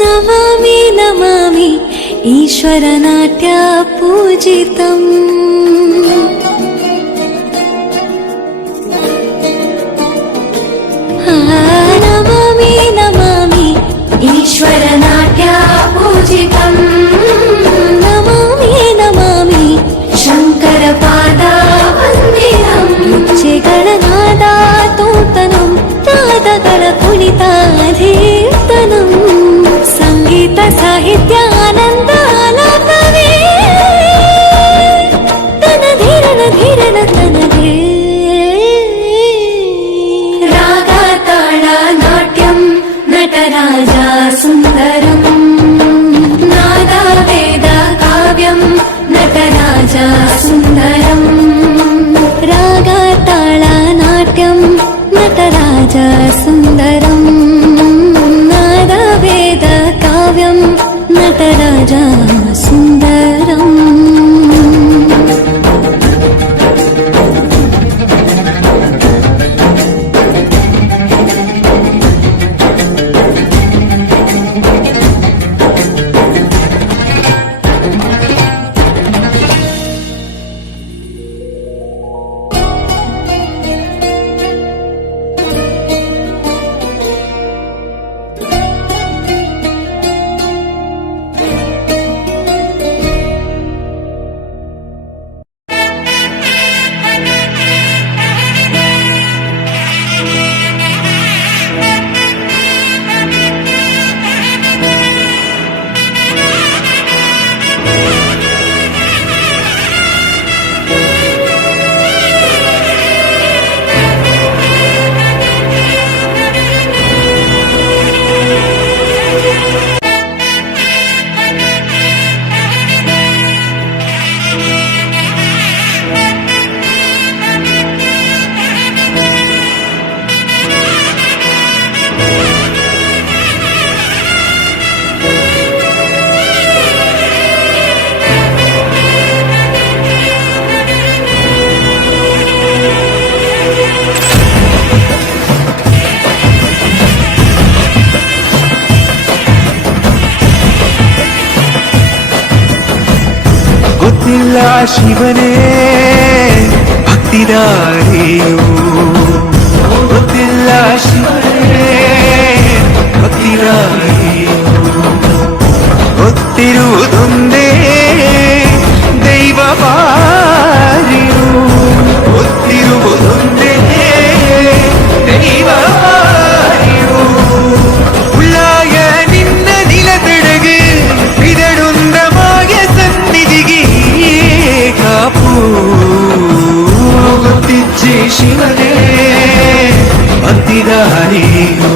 नमामि नमामि ईश्वरनाट्य पूजितम् नमामि नमामि ईश्वरनाट्य पूजितम् नमामि नमामि शङ्करपादावन्दितम् उच्चैगणनादा तोतनं नादगळ कुणिताधीर्तनम् संगीत साहित्य आनंद आलापवे तन धीरन धीरन तनगे राग ताळ नाट्यं नटराजा सुंदरम् नादा वेद काव्यं नटराजा सुंदरम् राग ताळ नाट्यं नटराजा सुंदरम् नटराजा सुंदरम् ಗೊತ್ತಿಲ್ಲ ಶಿವನೇ ಭಕ್ತಿದಾರಿಯು ಗೊತ್ತಿಲ್ಲ ಶಿವನೇ ಭಕ್ತಿದಾರಿಯು ಗೊತ್ತಿರುವುದೊಂದೇ ದೈವ ಬಾರಿಯು ಗೊತ್ತಿರುವುದೊಂದೇ ದೈವ ಬಾರಿಯು ಉಳ್ಳಾಯ ನಿನ್ನ ನಿಲತೆಡೆಗೆ ಇದಡೊಂದ ಮಾಯ ಸನ್ನಿಧಿಗೆ ಕಾಪು ಗೊತ್ತಿಚ್ಚೆ ಶಿವನೇ ಭಕ್ತಿದಾರಿಯು